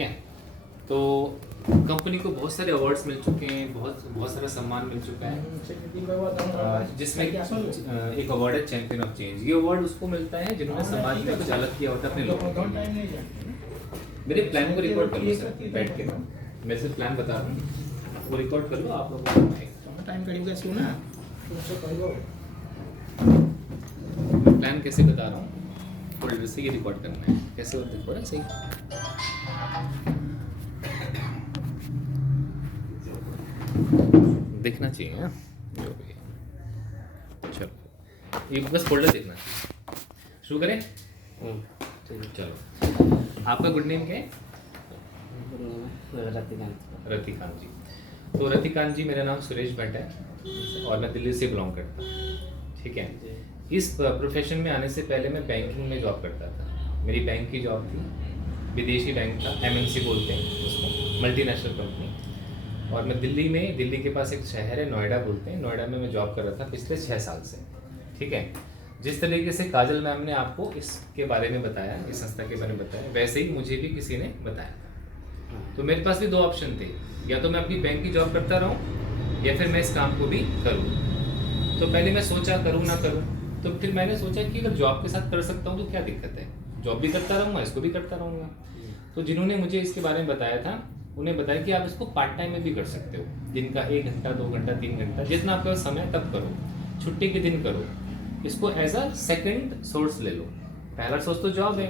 ठीक है। तो कंपनी को बहुत सारे अवार्ड्स मिल चुके हैं, बहुत सारा सम्मान मिल चुका है, जिसमें एक अवार्ड है चैंपियन ऑफ चेंज। ये अवार्ड उसको मिलता है जिन्होंने समाज में कुछ अलग किया होता है अपने लोगों के लिए। मेरे प्लान को रिकॉर्ड कर लो सर, बैठ के मैं सिर्फ प्लान बता रहा हूँ, वो रिकॉर्ड कर लो आप लोगों को। टाइम करीब सुना प्लान कैसे बता रहा हूँ, फोल्डर से ये रिकॉर्ड करना है, कैसे होता है थोड़ा सही देखना चाहिए ना जो भी है। चलो ये बस फोल्डर देखना चाहिए। शुरू करें? चलो, आपका गुड नेम क्या है? रतिकांत जी। तो रतिकांत जी, मेरा नाम सुरेश भट्ट है और मैं दिल्ली से बिलोंग करता हूँ। ठीक है। इस प्रोफेशन में आने से पहले मैं बैंकिंग में जॉब करता था। मेरी बैंक की जॉब थी, विदेशी बैंक था, MNC बोलते हैं उसको, मल्टीनेशनल कंपनी। और मैं दिल्ली के पास एक शहर है नोएडा बोलते हैं, नोएडा में मैं जॉब कर रहा था पिछले 6 साल से। ठीक है। जिस तरीके से काजल मैम ने आपको इसके बारे में बताया, इस संस्था के बारे में बताया, वैसे ही मुझे भी किसी ने बताया। तो मेरे पास भी 2 ऑप्शन थे, या तो मैं अपनी बैंक की जॉब करता रहूं या फिर मैं इस काम को भी करूं। तो पहले मैं सोचा करूं ना करूं, तो फिर मैंने सोचा कि अगर जॉब के साथ कर सकता हूं तो क्या दिक्कत है, जॉब भी करता रहूंगा, इसको भी करता रहूंगा। तो जिन्होंने मुझे इसके बारे में बताया था, उन्हें बताया कि आप इसको पार्ट टाइम में भी कर सकते हो, दिन का 1 घंटा 2 घंटा 3 घंटा, जितना आपके पास समय तब करो, छुट्टी के दिन करो, इसको एज अ सेकेंड सोर्स ले लो। पहला सोर्स तो जॉब है।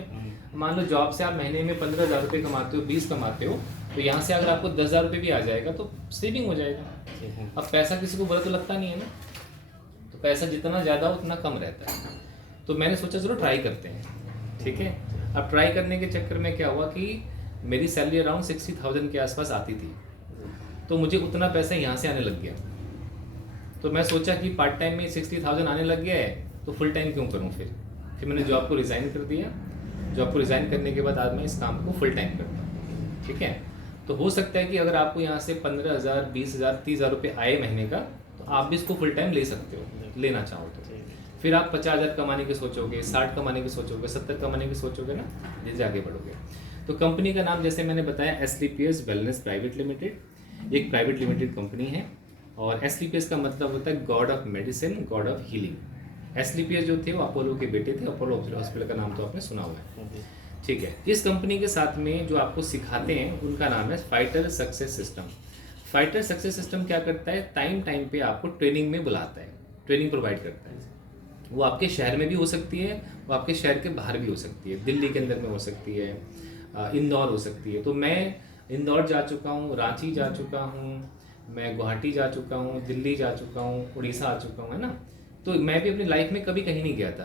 मान लो जॉब से आप महीने में 15,000 रुपये कमाते हो, 20 कमाते हो, तो यहाँ से अगर आपको 10,000 रुपये भी आ जाएगा तो सेविंग हो जाएगा। अब पैसा किसी को बुरा तो लगता नहीं है ना, तो पैसा जितना ज़्यादा उतना कम रहता है। तो मैंने सोचा चलो ट्राई करते हैं। ठीक है। अब ट्राई करने के चक्कर में क्या हुआ कि मेरी सैलरी अराउंड 60,000 के आसपास आती थी, तो मुझे उतना पैसा यहाँ से आने लग गया। तो मैं सोचा कि पार्ट टाइम में 60,000 आने लग गया है तो फुल टाइम क्यों करूँ। फिर मैंने जॉब को रिज़ाइन कर दिया। जॉब को रिज़ाइन करने के बाद आज मैं इस काम को फुल टाइम करता हूँ। ठीक है। तो हो सकता है कि अगर आपको यहाँ से 15,000 20,000 30,000 रुपये आए महीने का, तो आप भी इसको फुल टाइम ले सकते हो, लेना चाहो तो। फिर आप 50,000 कमाने की सोचोगे, 60 कमाने की सोचोगे, 70 कमाने की सोचोगे ना, जैसे आगे बढ़ोगे। तो कंपनी का नाम जैसे मैंने बताया SLPS वेलनेस प्राइवेट लिमिटेड, एक प्राइवेट लिमिटेड कंपनी है। और SLPS का मतलब होता है God of medicine, God of healing. SLPS जो थे वो अपोलो के बेटे थे, अपोलो हॉस्पिटल का नाम तो आपने सुना हुआ है। ठीक है। इस कंपनी के साथ में जो आपको सिखाते हैं उनका नाम है fighter success system. Fighter success system क्या करता है, टाइम पे आपको ट्रेनिंग में बुलाता है, ट्रेनिंग प्रोवाइड करता है। वो आपके शहर में भी हो सकती है, वो आपके शहर के बाहर भी हो सकती है, दिल्ली के अंदर में हो सकती है, इंदौर हो सकती है। तो मैं इंदौर जा चुका हूँ, रांची जा चुका हूँ, मैं गुवाहाटी जा चुका हूँ, दिल्ली जा चुका हूँ, उड़ीसा आ चुका हूँ, है ना। तो मैं भी अपनी लाइफ में कभी कहीं नहीं गया था।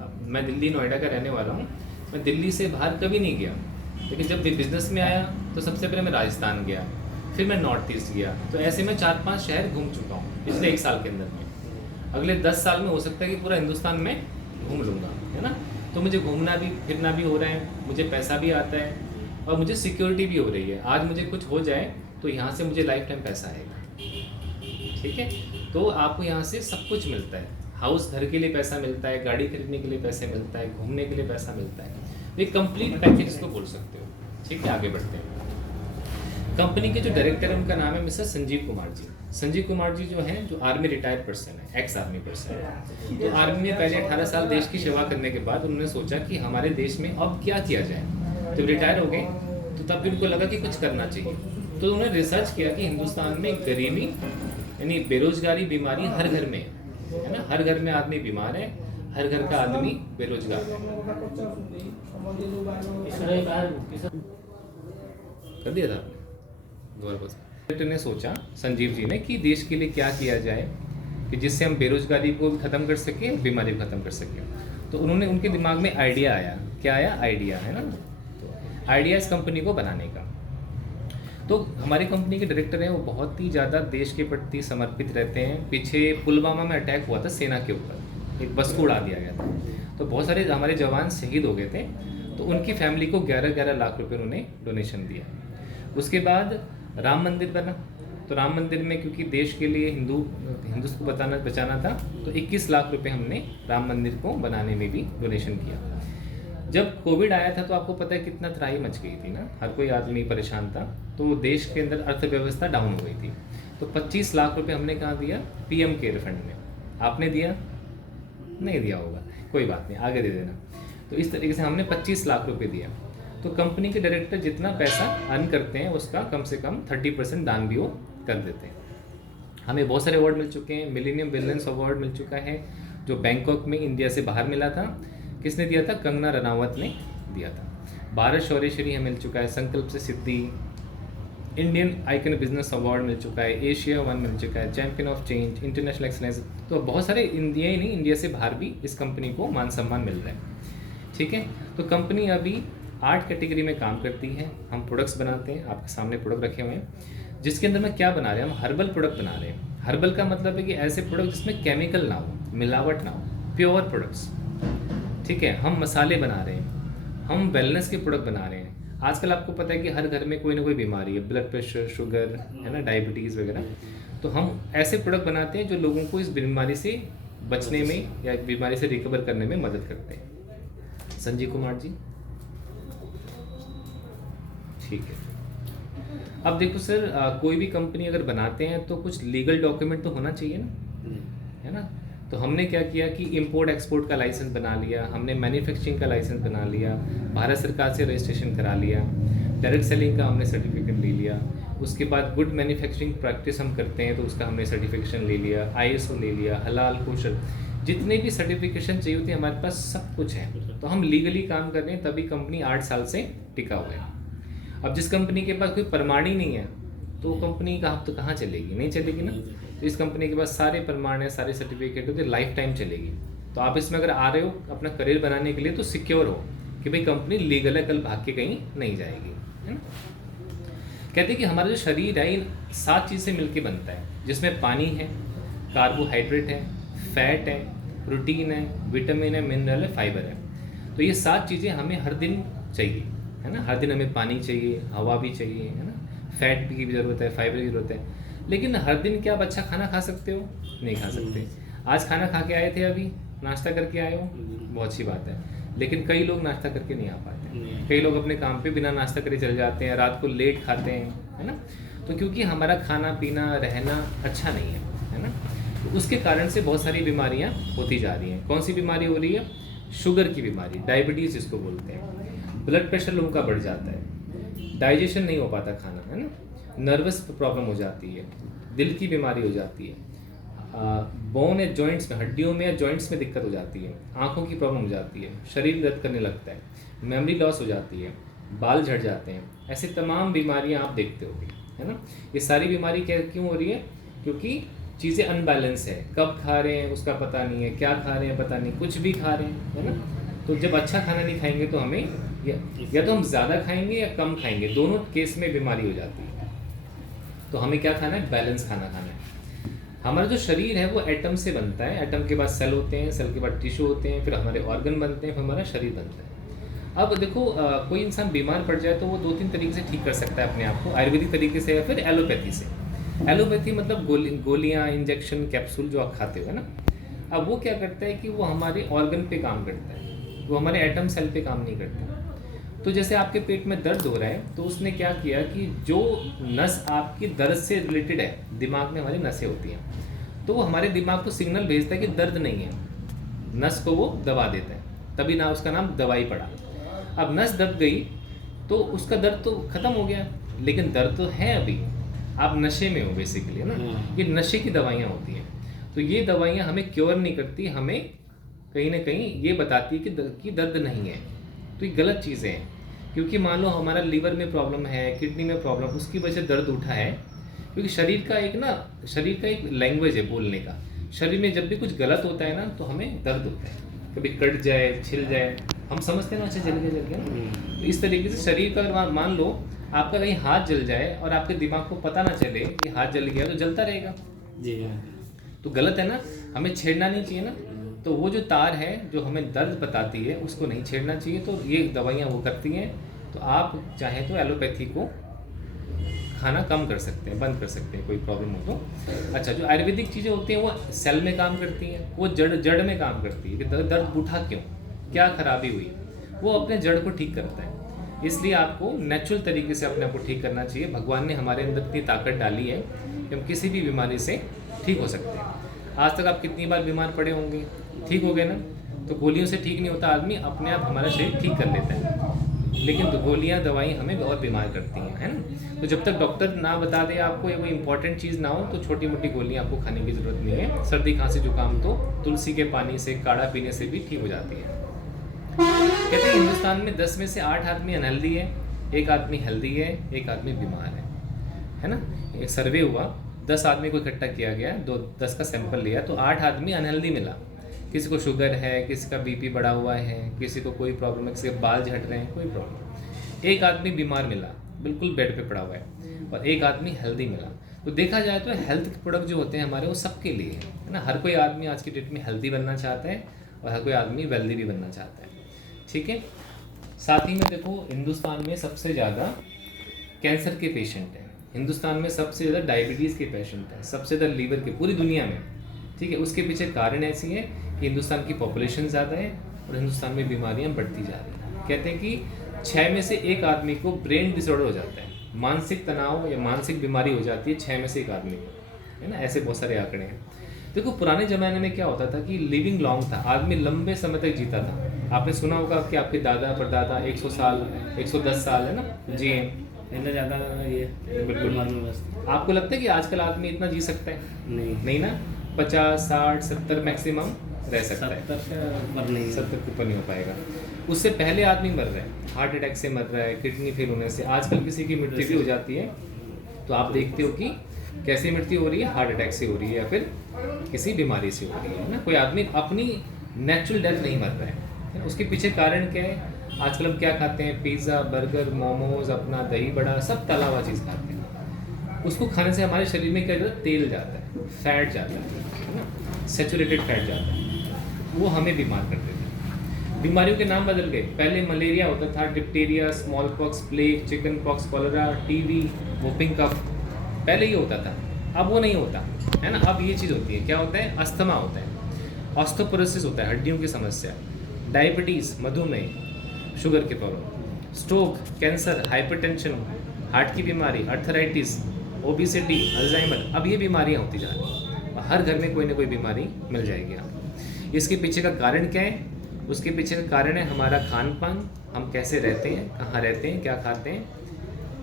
अब मैं दिल्ली नोएडा का रहने वाला हूँ, मैं दिल्ली से बाहर कभी नहीं गया। लेकिन जब बिजनेस में आया तो सबसे पहले मैं राजस्थान गया, फिर मैं नॉर्थ ईस्ट गया। तो ऐसे में 4-5 शहर घूम चुका हूँ पिछले 1 साल के अंदर में। अगले 10 साल में हो सकता है कि पूरा हिंदुस्तान में घूम लूँगा, है ना। तो मुझे घूमना भी फिरना भी हो रहा है, मुझे पैसा भी आता है और मुझे सिक्योरिटी भी हो रही है। आज मुझे कुछ हो जाए तो यहाँ से मुझे लाइफ टाइम पैसा आएगा। ठीक है। तो आपको यहाँ से सब कुछ मिलता है, हाउस घर के लिए पैसा मिलता है, गाड़ी खरीदने के लिए पैसे मिलता है, घूमने के लिए पैसा मिलता है। एक कंप्लीट पैकेज को बोल सकते हो। ठीक है। आगे बढ़ते हैं। कंपनी के जो डायरेक्टर है उनका नाम है मिस्टर संजीव कुमार जी। संजीव कुमार जी जो हैं, जो आर्मी रिटायर्ड पर्सन है, एक्स आर्मी पर्सन है। तो आर्मी में पहले 18 साल देश की सेवा करने के बाद उन्होंने सोचा कि हमारे देश में अब क्या किया जाए। तो रिटायर हो गए तो तब भी उनको लगा कि कुछ करना चाहिए। तो उन्होंने रिसर्च किया कि हिंदुस्तान में गरीबी यानी बेरोजगारी बीमारी हर घर में है ना, हर घर में आदमी बीमार है, हर घर का आदमी बेरोजगार है। कर दिया था आपने। ने सोचा संजीव जी ने कि देश के लिए क्या किया जाए कि जिससे हम बेरोजगारी को भी ख़त्म कर सकें, बीमारी भी ख़त्म कर सकें। तो उन्होंने उनके दिमाग में आइडिया आया। क्या आया? आइडिया, है ना। तो आइडिया इस कंपनी को बनाने का। तो हमारी कंपनी के डायरेक्टर हैं, वो बहुत ही ज़्यादा देश के प्रति समर्पित रहते हैं। पीछे पुलवामा में अटैक हुआ था सेना के ऊपर, एक बस को उड़ा दिया गया था, तो बहुत सारे हमारे जवान शहीद हो गए थे। तो उनकी फैमिली को 11-11 लाख रुपए उन्होंने डोनेशन दिया। उसके बाद राम मंदिर बना। तो राम मंदिर में क्योंकि देश के लिए हिंदुओं को बचाना था, तो 21 लाख रुपए हमने राम मंदिर को बनाने में भी डोनेशन किया। जब कोविड आया था तो आपको पता है कितना त्राही मच गई थी ना, हर कोई आदमी परेशान था, तो देश के अंदर अर्थव्यवस्था डाउन हो गई थी। तो 25 लाख रुपए हमने कहाँ दिया? पीएम केयर फंड में। आपने दिया? नहीं दिया होगा, कोई बात नहीं, आगे दे देना। तो इस तरीके से हमने 25 लाख रुपए दिया। तो कंपनी के डायरेक्टर जितना पैसा अर्न करते हैं उसका कम से कम 30% दान भी वो कर देते हैं। हमें बहुत सारे अवार्ड मिल चुके हैं। मिलेनियम बिलियंस अवार्ड मिल चुका है जो बैंकॉक में इंडिया से बाहर मिला था। किसने दिया था? कंगना रनावत ने दिया था। भारत शौर्य श्री हमें मिल चुका है, संकल्प से सिद्धि, इंडियन आइकन बिजनेस अवार्ड मिल चुका है, एशिया 1 मिल चुका है, champion of change, international excellence. तो बहुत सारे इंडिया ही नहीं, इंडिया से बाहर भी इस कंपनी को मान सम्मान मिल रहा है। ठीक है, तो कंपनी अभी 8 कैटेगरी में काम करती है। हम प्रोडक्ट्स बनाते हैं, आपके सामने प्रोडक्ट रखे हुए हैं, जिसके अंदर में क्या बना रहे हैं? हम हर्बल प्रोडक्ट बना रहे हैं। हर्बल का मतलब है कि ऐसे प्रोडक्ट जिसमें केमिकल ना हो, मिलावट ना हो, प्योर प्रोडक्ट्स। ठीक है, हम मसाले बना रहे हैं, हम वेलनेस के प्रोडक्ट बना रहे हैं। आजकल आपको पता है कि हर घर में कोई ना कोई बीमारी है, ब्लड प्रेशर, शुगर, है ना, डायबिटीज़ वगैरह। तो हम ऐसे प्रोडक्ट बनाते हैं जो लोगों को इस बीमारी से बचने में या बीमारी से रिकवर करने में मदद करते हैं। संजीव कुमार जी, ठीक है। अब देखो सर, कोई भी कंपनी अगर बनाते हैं तो कुछ लीगल डॉक्यूमेंट तो होना चाहिए ना, है ना। तो हमने क्या किया कि इंपोर्ट एक्सपोर्ट का लाइसेंस बना लिया, हमने मैन्युफैक्चरिंग का लाइसेंस बना लिया, भारत सरकार से रजिस्ट्रेशन करा लिया, डायरेक्ट सेलिंग का हमने सर्टिफिकेट ले लिया। उसके बाद गुड मैन्युफैक्चरिंग प्रैक्टिस हम करते हैं तो उसका हमने सर्टिफिकेशन ले लिया, ISO ले लिया, हलाल कोशर, जितने भी सर्टिफिकेशन चाहिए होती है हमारे पास सब कुछ है। तो हम लीगली काम कर रहे हैं, तभी कंपनी 8 साल से टिका हुआ है। अब जिस कंपनी के पास कोई प्रमाण ही नहीं है तो वो कंपनी कहाँ चलेगी? नहीं चलेगी ना। तो इस कंपनी के पास सारे प्रमाण है, सारे सर्टिफिकेट होते, लाइफ टाइम चलेगी। तो आप इसमें अगर आ रहे हो अपना करियर बनाने के लिए तो सिक्योर हो कि भाई कंपनी लीगल है, कल भाग के कहीं नहीं जाएगी, है ना। कहते हैं कि हमारा जो शरीर है इन 7 चीज़ से मिलके बनता है, जिसमें पानी है, कार्बोहाइड्रेट है, फैट है, प्रोटीन है, विटामिन है, मिनरल है, फाइबर है। तो ये 7 चीज़ें हमें हर दिन चाहिए, है ना। हर दिन हमें पानी चाहिए, हवा भी चाहिए, है ना, फैट की भी ज़रूरत है, फाइबर की ज़रूरत है। लेकिन हर दिन क्या आप अच्छा खाना खा सकते हो? नहीं खा सकते। आज खाना खा के आए थे, अभी नाश्ता करके आए हो, बहुत अच्छी बात है। लेकिन कई लोग नाश्ता करके नहीं आ पाते, कई लोग अपने काम पे बिना नाश्ता करे चले जाते हैं, रात को लेट खाते हैं, है ना। तो क्योंकि हमारा खाना पीना रहना अच्छा नहीं है ना, तो उसके कारण से बहुत सारी बीमारियाँ होती जा रही हैं। कौन सी बीमारी हो रही है? शुगर की बीमारी, डायबिटीज़ जिसको बोलते हैं, ब्लड प्रेशर लोगों का बढ़ जाता है, डाइजेशन नहीं हो पाता खाना, है ना, नर्वस प्रॉब्लम हो जाती है, दिल की बीमारी हो जाती है, बोन या जॉइंट्स में, हड्डियों में या जॉइंट्स में दिक्कत हो जाती है, आंखों की प्रॉब्लम हो जाती है, शरीर दर्द करने लगता है, मेमोरी लॉस हो जाती है, बाल झड़ जाते हैं। ऐसे तमाम बीमारियां आप देखते होगे, है ना। ये सारी बीमारी क्यों हो रही है? क्योंकि चीज़ें अनबैलेंस है, कब खा रहे हैं उसका पता नहीं है, क्या खा रहे हैं पता नहीं, कुछ भी खा रहे हैं, है ना। तो जब अच्छा खाना नहीं खाएंगे तो हमें या तो हम ज़्यादा खाएंगे या कम खाएंगे, दोनों केस में बीमारी हो जाती है। तो हमें क्या खाना है? बैलेंस खाना खाना है। हमारा जो शरीर है वो एटम से बनता है, एटम के बाद सेल होते हैं, सेल के बाद टिश्यू होते हैं, फिर हमारे ऑर्गन बनते हैं, फिर हमारा शरीर बनता है। अब देखो, कोई इंसान बीमार पड़ जाए तो वो 2-3 तरीके से ठीक कर सकता है अपने आप को, आयुर्वेदिक तरीके से या फिर एलोपैथी से। एलोपैथी मतलब गोलियाँ, इंजेक्शन, कैप्सूल जो आप खाते हो, है ना। अब वो क्या करता है कि वो हमारे ऑर्गन पे काम करता है, वो हमारे एटम सेल पे काम नहीं करता। तो जैसे आपके पेट में दर्द हो रहा है तो उसने क्या किया कि जो नस आपकी दर्द से रिलेटेड है, दिमाग में हमारी नसें होती हैं, तो वो हमारे दिमाग को सिग्नल भेजता है कि दर्द नहीं है, नस को वो दबा देता है, तभी ना उसका नाम दवाई पड़ा। अब नस दब गई तो उसका दर्द तो ख़त्म हो गया, लेकिन दर्द तो है अभी, आप नशे में हो बेसिकली, है ना। ये नशे की दवाइयाँ होती हैं। तो ये दवाइयाँ हमें क्योर नहीं करती, हमें कहीं ना कहीं ये बताती है कि दर्द नहीं है। तो ये गलत चीज़ें हैं, क्योंकि मान लो हमारा लीवर में प्रॉब्लम है, किडनी में प्रॉब्लम, उसकी वजह से दर्द उठा है, क्योंकि शरीर का एक लैंग्वेज है बोलने का। शरीर में जब भी कुछ गलत होता है ना तो हमें दर्द होता है, कभी कट जाए, छिल जाए, हम समझते हैं ना, अच्छा जल गया ना। तो इस तरीके से शरीर का मान लो आपका कहीं हाथ जल जाए और आपके दिमाग को पता ना चले कि हाथ जल गया, तो जलता रहेगा जी। तो गलत है ना, हमें छेड़ना नहीं चाहिए ना। तो वो जो तार है जो हमें दर्द बताती है उसको नहीं छेड़ना चाहिए, तो ये दवाइयाँ वो करती हैं। तो आप चाहें तो एलोपैथी को खाना कम कर सकते हैं, बंद कर सकते हैं, कोई प्रॉब्लम हो तो। अच्छा, जो आयुर्वेदिक चीज़ें होती हैं वो सेल में काम करती हैं, वो जड़ में काम करती है कि दर्द उठा क्यों, क्या खराबी हुई, वो अपने जड़ को ठीक करता है। इसलिए आपको नेचुरल तरीके से अपने आप को ठीक करना चाहिए। भगवान ने हमारे अंदर इतनी ताकत डाली है कि हम किसी भी बीमारी से ठीक हो सकते हैं। आज तक आप कितनी बार बीमार पड़े होंगे, ठीक हो गए ना? तो गोलियों से ठीक नहीं होता आदमी, अपने आप हमारा शरीर ठीक कर लेता है। लेकिन गोलियाँ दवाई हमें बहुत बीमार करती हैं, है ना? तो जब तक डॉक्टर ना बता दे आपको या कोई इंपॉर्टेंट चीज़ ना हो तो छोटी मोटी गोलियाँ आपको खाने की ज़रूरत नहीं है। सर्दी खांसी जुकाम तो तुलसी के पानी से, काढ़ा पीने से भी ठीक हो जाती है। कहते हैं हिंदुस्तान में 10 में से 8 आदमी अनहेल्दी है, एक आदमी हेल्दी है, एक आदमी बीमार है ना? एक सर्वे हुआ, 10 आदमी को इकट्ठा किया गया, 10 का सैंपल लिया तो 8 आदमी अनहेल्दी मिला। किसी को शुगर है, किसी का बीपी बढ़ा हुआ है, किसी को कोई प्रॉब्लम है, किसी के बाल झड़ रहे हैं, कोई प्रॉब्लम। एक आदमी बीमार मिला, बिल्कुल बेड पे पड़ा हुआ है, और एक आदमी हेल्दी मिला। तो देखा जाए तो हेल्थ प्रोडक्ट जो होते हैं हमारे, वो सबके लिए है ना? हर कोई आदमी आज की डेट में हेल्दी बनना चाहता है और हर कोई आदमी वेल्दी भी बनना चाहता है, ठीक है? साथ ही में देखो, हिंदुस्तान में सबसे ज़्यादा कैंसर के पेशेंट हैं, हिंदुस्तान में सबसे ज़्यादा डायबिटीज़ के पेशेंट हैं, सबसे ज़्यादा लीवर के, पूरी दुनिया में, ठीक है? उसके पीछे कारण ऐसी है कि हिंदुस्तान की पॉपुलेशन ज़्यादा है और हिंदुस्तान में बीमारियां बढ़ती जा रही हैं। कहते हैं कि 6 में से 1 आदमी को ब्रेन डिसऑर्डर हो जाता है, मानसिक तनाव या मानसिक बीमारी हो जाती है 6 में से 1 आदमी को, है ना? ऐसे बहुत सारे आंकड़े हैं। देखो, पुराने ज़माने में क्या होता था कि लिविंग लॉन्ग था, आदमी लंबे समय तक जीता था। आपने सुना होगा कि आपके दादा परदादा 100 साल, 110 साल, है ना, जी इतना ज़्यादा ये बिल्कुल मालूम बस। आपको लगता है कि आजकल आदमी इतना जी सकता है? नहीं ना, 50, 60, 70 मैक्सिमम रह सकता है, 70 से ऊपर नहीं, 70 के ऊपर नहीं हो पाएगा। उससे पहले आदमी मर रहा है, हार्ट अटैक से मर रहा है, किडनी फेल होने से, आजकल किसी की मृत्यु भी हो जाती है तो आप देखते हो कि कैसी मृत्यु हो रही है, हार्ट अटैक से हो रही है या फिर किसी बीमारी से हो रही है ना? कोई आदमी अपनी नेचुरल डेथ नहीं मर रहा है। उसके पीछे कारण क्या है? आजकल हम क्या खाते हैं? पिज़्ज़ा, बर्गर, मोमोज, अपना दही बड़ा, सब तला हुआ चीज़ खाते हैं। उसको खाने से हमारे शरीर में क्या जाता है? तेल जाता है, फैट जाता है ना, सैचुरेटेड फैट जाता है, वो हमें बीमार कर देता है। बीमारियों के नाम बदल गए, पहले मलेरिया होता था, diphtheria, smallpox, plague, chickenpox, cholera, TB, whooping cough, पहले ये होता था, अब वो नहीं होता, है ना? अब ये चीज़ होती है, क्या होता है? अस्थमा होता है, ऑस्टियोपोरोसिस होता है, हड्डियों की समस्या, डायबिटीज़, मधुमेह, शुगर के problem, stroke, cancer, hypertension, heart की बीमारी, अर्थराइटिस, ओबेसिटी, अल्जाइमर, अब ये बीमारियाँ होती जा रही हैं। हर घर में कोई ना कोई बीमारी मिल जाएगी आपको। इसके पीछे का कारण क्या है? उसके पीछे का कारण है हमारा खान पान, हम कैसे रहते हैं, कहाँ रहते हैं, क्या खाते हैं,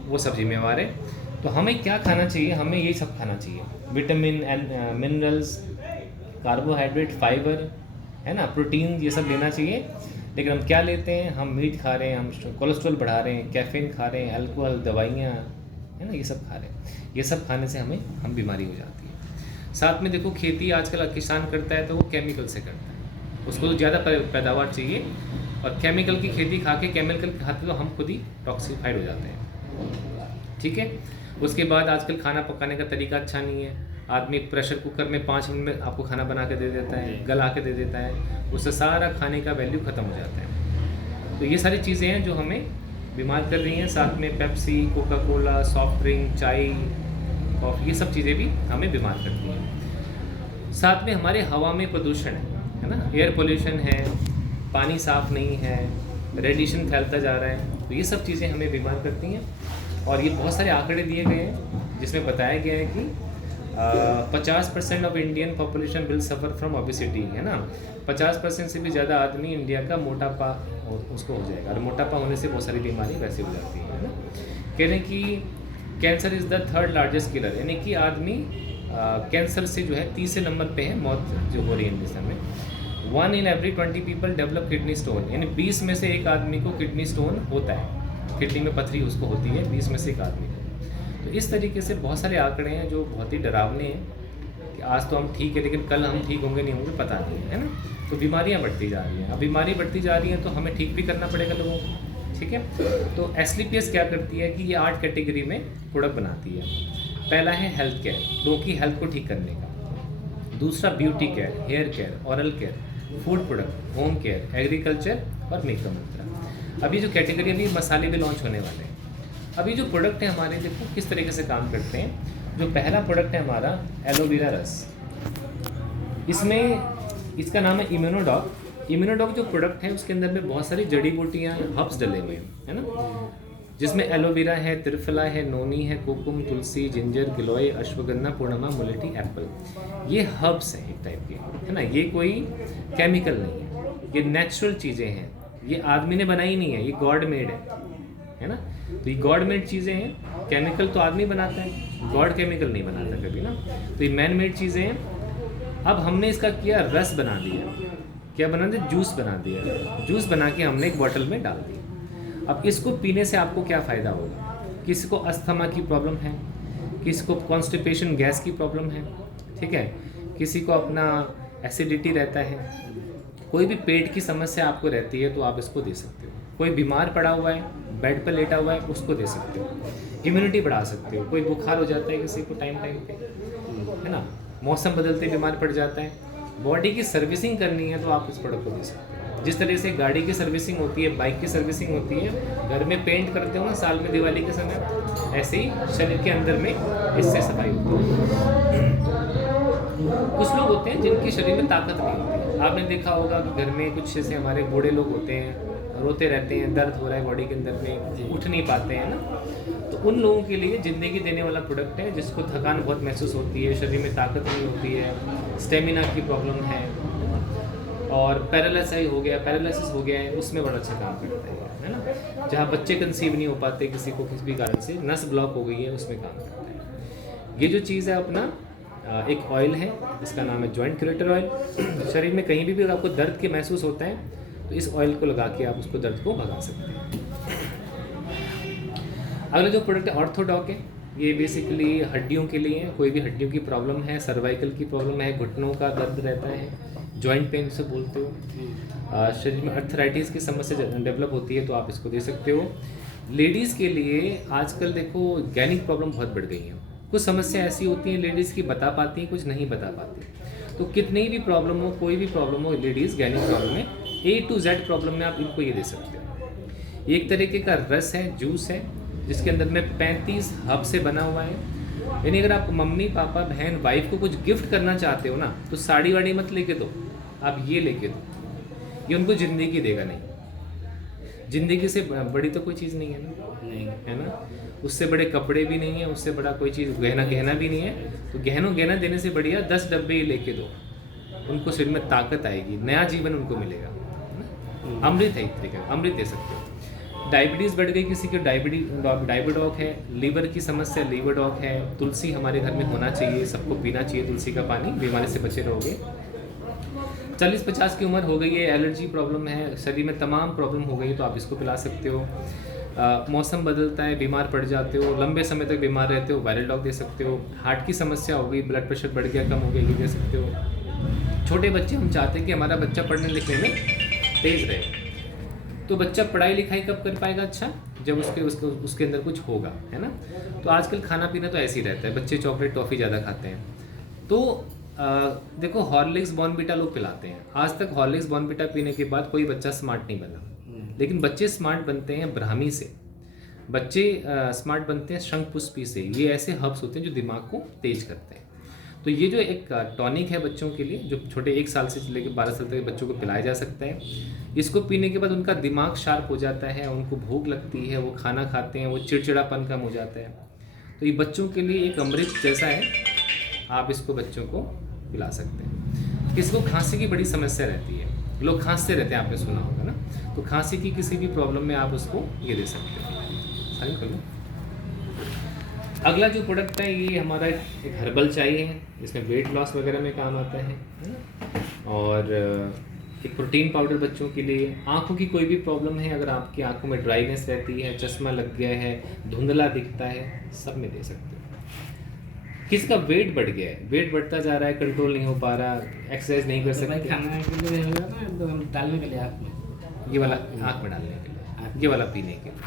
वो सब जिम्मेवार है। तो हमें क्या खाना चाहिए? हमें यही सब खाना चाहिए, vitamin and minerals, carbohydrate, fibre, है ना, प्रोटीन, ये सब लेना चाहिए। लेकिन हम क्या लेते हैं? हम मीट खा रहे हैं, हम कोलेस्ट्रॉल बढ़ा रहे हैं, कैफीन खा रहे हैं, अल्कोहल, दवाइयाँ, है ना, ये सब खा रहे हैं। ये सब खाने से हम बीमारी हो जाती है। साथ में देखो, खेती आजकल किसान करता है तो वो केमिकल से करता है, उसको तो ज़्यादा पैदावार चाहिए, और केमिकल की खेती खा के, केमिकल खाते तो हम खुद ही टॉक्सिफाइड हो जाते हैं, ठीक है? उसके बाद आजकल खाना पकाने का तरीका अच्छा नहीं है, आदमी प्रेशर कुकर में 5 मिनट में आपको खाना बना के दे देता है, गला के दे देता है, उससे सारा खाने का वैल्यू ख़त्म हो जाता है। तो ये सारी चीज़ें हैं जो हमें बीमार कर रही हैं। साथ में Pepsi, Coca Cola, soft drink, चाय, कॉफ़ी, ये सब चीज़ें भी हमें बीमार करती हैं। साथ में हमारे हवा में प्रदूषण है ना, एयर पोल्यूशन है, पानी साफ़ नहीं है, रेडिएशन फैलता जा रहा है, तो ये सब चीज़ें हमें बीमार करती हैं। और ये बहुत सारे आंकड़े दिए गए हैं जिसमें बताया गया है कि 50% of Indian population will suffer from obesity, है ना, 50% से भी ज़्यादा आदमी इंडिया का मोटापा उसको हो जाएगा, और मोटापा होने से बहुत सारी बीमारी वैसे हो जाती है ना। कह रहे हैं कि cancer is the 3rd largest killer, यानी कि आदमी कैंसर से जो है 30 नंबर पे है मौत जो हो रही है हिंदुस्तान में। 1 in every 20 people develop kidney stone, यानी 20 में से एक आदमी को किडनी स्टोन होता है, किडनी में पथरी उसको होती है, 20 में से एक आदमी को। तो इस तरीके से बहुत सारे आंकड़े हैं जो बहुत ही डरावने हैं कि आज तो हम ठीक है लेकिन कल हम ठीक होंगे नहीं होंगे पता नहीं है ना। तो बीमारियां बढ़ती जा रही हैं, अब बीमारी बढ़ती जा रही है तो हमें ठीक भी करना पड़ेगा लोगों को, ठीक है। तो SLPS क्या करती है कि ये 8 कैटेगरी में प्रोडक्ट बनाती है। पहला है हेल्थ केयर, लोगों की हेल्थ को ठीक करने का। दूसरा beauty care, hair care, oral care, food product, home care, agriculture और मेकअप। अभी जो कैटेगरी अभी मसाले भी लॉन्च होने वाले हैं। अभी जो प्रोडक्ट है हमारे, देखो किस तरीके से काम करते हैं। जो पहला प्रोडक्ट है हमारा एलोवेरा रस, इसमें इसका नाम है इम्यूनोडॉक इम्यूनोडॉक जो प्रोडक्ट है उसके अंदर में बहुत सारी जड़ी बूटियाँ हर्ब्स डले हुए हैं, है ना, जिसमें एलोवेरा है, त्रिफला है, नोनी है, कोकुम, तुलसी, जिंजर, गिलोय, अश्वगंधा, पूर्णिमा, मुलेठी, एप्पल। ये हर्ब्स हैं एक टाइप के, है ना, ये कोई केमिकल नहीं है, ये नेचुरल चीज़ें हैं, ये आदमी ने बनाई नहीं है, ये गॉड मेड है ना। तो ये गॉड मेड चीज़ें हैं, केमिकल तो आदमी बनाता है, गॉड केमिकल नहीं बनाता कभी ना। तो ये मैन मेड चीज़ें हैं। अब हमने इसका किया रस बना दिया, क्या बना दिया, जूस बना दिया, जूस बना के हमने एक बॉटल में डाल दिया। अब इसको पीने से आपको क्या फ़ायदा होगा, किसी को अस्थमा की प्रॉब्लम है, किसी को कॉन्स्टिपेशन गैस की प्रॉब्लम है, ठीक है, किसी को अपना एसिडिटी रहता है, कोई भी पेट की समस्या आपको रहती है तो आप इसको दे सकते हो। कोई बीमार पड़ा हुआ है, बेड पर लेटा हुआ है, उसको दे सकते हो। इम्यूनिटी बढ़ा सकते हो, कोई बुखार हो जाता है किसी को टाइम पे, है ना, मौसम बदलते बीमार पड़ जाता है, बॉडी की सर्विसिंग करनी है तो आप इस प्रोडक्ट को दे सकते हो। जिस तरह से गाड़ी की सर्विसिंग होती है, बाइक की सर्विसिंग होती है, घर में पेंट करते हो ना साल में दिवाली के समय, ऐसे ही शरीर के अंदर में इससे सफाई होती है। कुछ लोग होते हैं जिनके शरीर में ताकत नहीं होती, आपने देखा होगा कि घर में कुछ ऐसे हमारे बूढ़े लोग होते हैं, रोते रहते हैं, दर्द हो रहा है बॉडी के अंदर में, उठ नहीं पाते हैं ना। तो उन लोगों के लिए ज़िंदगी देने वाला प्रोडक्ट है, जिसको थकान बहुत महसूस होती है, शरीर में ताकत नहीं होती है, स्टेमिना की प्रॉब्लम है, और पैरालिसिस हो गया है, उसमें बड़ा अच्छा काम करता है ना। जहाँ बच्चे कंसीव नहीं हो पाते किसी को किसी भी कारण से, नस ब्लॉक हो गई है, उसमें काम करता है। ये जो चीज़ है अपना एक ऑयल है, इसका नाम है जॉइंट क्रिएटर ऑयल। शरीर में कहीं भी अगर आपको दर्द के महसूस होता है तो इस ऑयल को लगा के आप उसको दर्द को भगा सकते हैं। अगला जो प्रोडक्ट है ऑर्थोडॉक है, ये बेसिकली हड्डियों के लिए है, कोई भी हड्डियों की प्रॉब्लम है, सर्वाइकल की प्रॉब्लम है, घुटनों का दर्द रहता है, जॉइंट पेन से बोलते हो, शरीर में अर्थराइटिस की समस्या डेवलप होती है तो आप इसको दे सकते हो। लेडीज़ के लिए आजकल देखो गैनिक प्रॉब्लम बहुत बढ़ गई है, कुछ समस्या ऐसी होती हैं लेडीज़ की बता पाती हैं, कुछ नहीं बता पाती। तो कितनी भी प्रॉब्लम हो, कोई भी प्रॉब्लम हो, लेडीज़ गैनिक प्रॉब्लम में A to Z प्रॉब्लम में आप इनको ये दे सकते हो। एक तरीके का रस है, जूस है, जिसके अंदर में 35 हर्ब से बना हुआ है। यानी अगर आप मम्मी पापा बहन वाइफ को कुछ गिफ्ट करना चाहते हो ना, तो साड़ी वाड़ी मत लेके दो, आप ये लेके दो, ये उनको ज़िंदगी देगा नहीं। ज़िंदगी से बड़ी तो कोई चीज़ नहीं है ना, नहीं है ना, उससे बड़े कपड़े भी नहीं है, उससे बड़ा कोई चीज़ गहना भी नहीं है। तो गहना देने से बढ़िया 10 डब्बे ये लेके दो, उनको शरीर में ताकत आएगी, नया जीवन उनको मिलेगा। अमृत है, एक तरीके का अमृत दे सकते हो। डायबिटीज़ बढ़ गई किसी की, डायबिडॉक है, लीवर की समस्या लीवरडॉक है, तुलसी हमारे घर में होना चाहिए, सबको पीना चाहिए तुलसी का पानी, बीमारी से बचे रहोगे। 40-50 की उम्र हो गई है, एलर्जी प्रॉब्लम है, शरीर में तमाम प्रॉब्लम हो गई तो आप इसको पिला सकते हो। मौसम बदलता है, बीमार पड़ जाते हो, लंबे समय तक बीमार रहते हो, वायरल डॉग दे सकते हो। हार्ट की समस्या हो गई, ब्लड प्रेशर बढ़ गया, कम हो गया, ये दे सकते हो। छोटे बच्चे, हम चाहते हैं कि हमारा बच्चा पढ़ने लिखने में तेज़ रहे, तो बच्चा पढ़ाई लिखाई कब कर पाएगा अच्छा, जब उसके अंदर कुछ होगा, है ना। तो आजकल खाना पीना तो ऐसे ही रहता है, बच्चे चॉकलेट टॉफ़ी ज़्यादा खाते हैं। तो देखो हॉर्लिक्स बॉर्नविटा लोग पिलाते हैं, आज तक हॉर्लिक्स बॉर्नविटा पीने के बाद कोई बच्चा स्मार्ट नहीं बना। लेकिन बच्चे स्मार्ट बनते हैं ब्राह्मी से, बच्चे स्मार्ट बनते हैं शंखपुष्पी से। ये ऐसे हर्ब्स होते हैं जो दिमाग को तेज करते हैं। तो ये जो एक टॉनिक है बच्चों के लिए, जो छोटे 1 साल से लेकर 12 साल तक के बच्चों को पिलाया जा सकता है। इसको पीने के बाद उनका दिमाग शार्प हो जाता है, उनको भूख लगती है, वो खाना खाते हैं, वो चिड़चिड़ापन कम हो जाता है। तो ये बच्चों के लिए एक अमृत जैसा है, आप इसको बच्चों को पिला सकते हैं। किसी को खांसी की बड़ी समस्या रहती है, लोग खांसते रहते हैं, आपने सुना होगा ना, तो खांसी की किसी भी प्रॉब्लम में आप उसको ये दे सकते हो। साइन कर लो। अगला जो प्रोडक्ट है ये हमारा एक हर्बल चाय है, जिसमें वेट लॉस वगैरह में काम आता है ना? और एक प्रोटीन पाउडर बच्चों के लिए। आँखों की कोई भी प्रॉब्लम है, अगर आपकी आँखों में ड्राइनेस रहती है, चश्मा लग गया है, धुंधला दिखता है, सब में दे सकते हो। किसी का वेट बढ़ गया है, वेट बढ़ता जा रहा है, कंट्रोल नहीं हो पा रहा, एक्सरसाइज नहीं कर तो भाई सकते, खाना के लिए होगा ना, तो हम डालने के लिए आँख में, ये वाला आँख में डालने के लिए, ये वाला पीने के लिए।